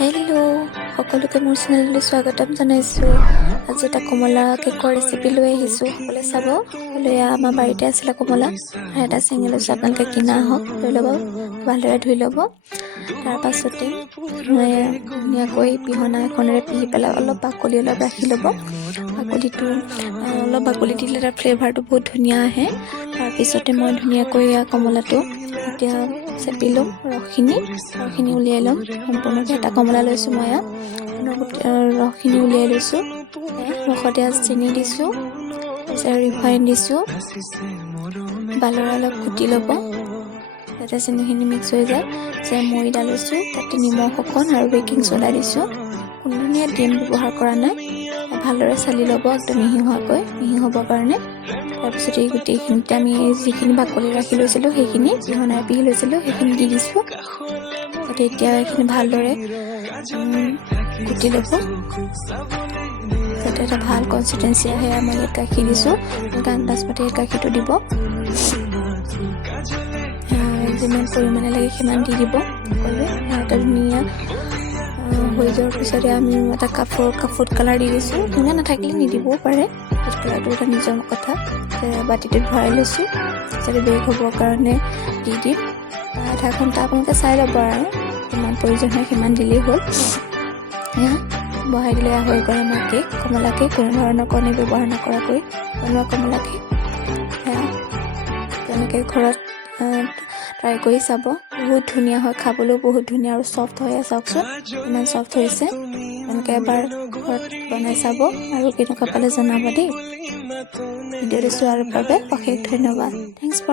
Hello' সকলোকে মোৰ চেনেললৈ স্বাগতম জনাইছোঁ। আজি এটা কমলা কেকৰ ৰেচিপি লৈ আহিছোঁ, সকলোৱে চাব। সকলোৱে আমাৰ বাৰীতে আছিলে কমলা, আৰু এটা ছিঙি লৈছোঁ। আপোনালোকে কিনা হওক লৈ ল'ব, ভালদৰে ধুই ল'ব। তাৰপাছতে ধুনীয়াকৈ পিহনা এখনেৰে পিহি পেলাই অলপ বাকলি অলপ ৰাখি ল'ব। বাকলিটো অলপ বাকলি দিলে তাৰ ফ্লেভাৰটো বহুত ধুনীয়া আহে। তাৰপিছতে মই ধুনীয়াকৈ কমলাটো এতিয়া চেপি ল'ম, ৰসখিনি উলিয়াই ল'ম। সম্পূৰ্ণকৈ এটা কমলা লৈছোঁ মই, ৰসখিনি উলিয়াই লৈছোঁ। ৰসতে চেনি দিছোঁ, তাৰপিছত ৰিফাইন দিছোঁ। ভালদৰে অলপ ঘুটি ল'ব যাতে চেনিখিনি মিক্স হৈ যায়। ময়দা লৈছোঁ, তাতে নিমখ অকণ আৰু বেকিং চ'ডা দিছোঁ। কোনো ধৰণে ডিম ব্যৱহাৰ কৰা নাই। ভালদৰে চালি ল'ব একদম মিহি হ'বৰ কাৰণে। তাৰপিছত এই গোটেইখিনিতে আমি যিখিনি বাকলি ৰাখি লৈছিলোঁ, সেইখিনি পিহনাৰে পিহি লৈছিলোঁ, সেইখিনি দি দিছোঁ। যাতে এতিয়া এইখিনি ভালদৰে ঘুটি ল'ব, যাতে এটা ভাল কনচিষ্টেঞ্চি আহে। মই ইয়াত গাখীৰ দিছোঁ, আন্দাজ মতে ইয়াত গাখীৰটো দিব। যিমান পৰিমাণে লাগে সিমান দি দিব সকলোৱে। এটা ধুনীয়া হৈ যোৱাৰ পিছতে আমি এটা ফুড কালাৰ দি দিছোঁ। ধুনীয়া নাথাকিলে নিদিবও পাৰে, ফুড কালাৰটো এটা নিজৰ কথা। বাতিটোত ভৰাই লৈছোঁ, যাতে বেক হ'বৰ কাৰণে দি দিম। আধা ঘণ্টা আপোনালোকে চাই ল'ব আৰু যিমান প্ৰয়োজন হয় সিমান দিলেই হ'ল। বহাই দিলে হৈ গ'ল আমাৰ কেক, কমলা কেক। কোনো ধৰণৰ কণী ব্যৱহাৰ নকৰাকৈ বনোৱা কমলা কেক। তেনেকৈ ঘৰত ট্ৰাই কৰি চাব, বহুত ধুনীয়া হয়, খাবলৈও বহুত ধুনীয়া আৰু চফ্ট হয়। চাওকচোন ইমান চফ্ট হৈছে। তেনেকৈ এবাৰ ঘৰত বনাই চাব আৰু কেনেকুৱা পালে জনাব দেই। ভিডিঅ'টো চোৱাৰ বাবে অশেষ ধন্যবাদ। Thanks for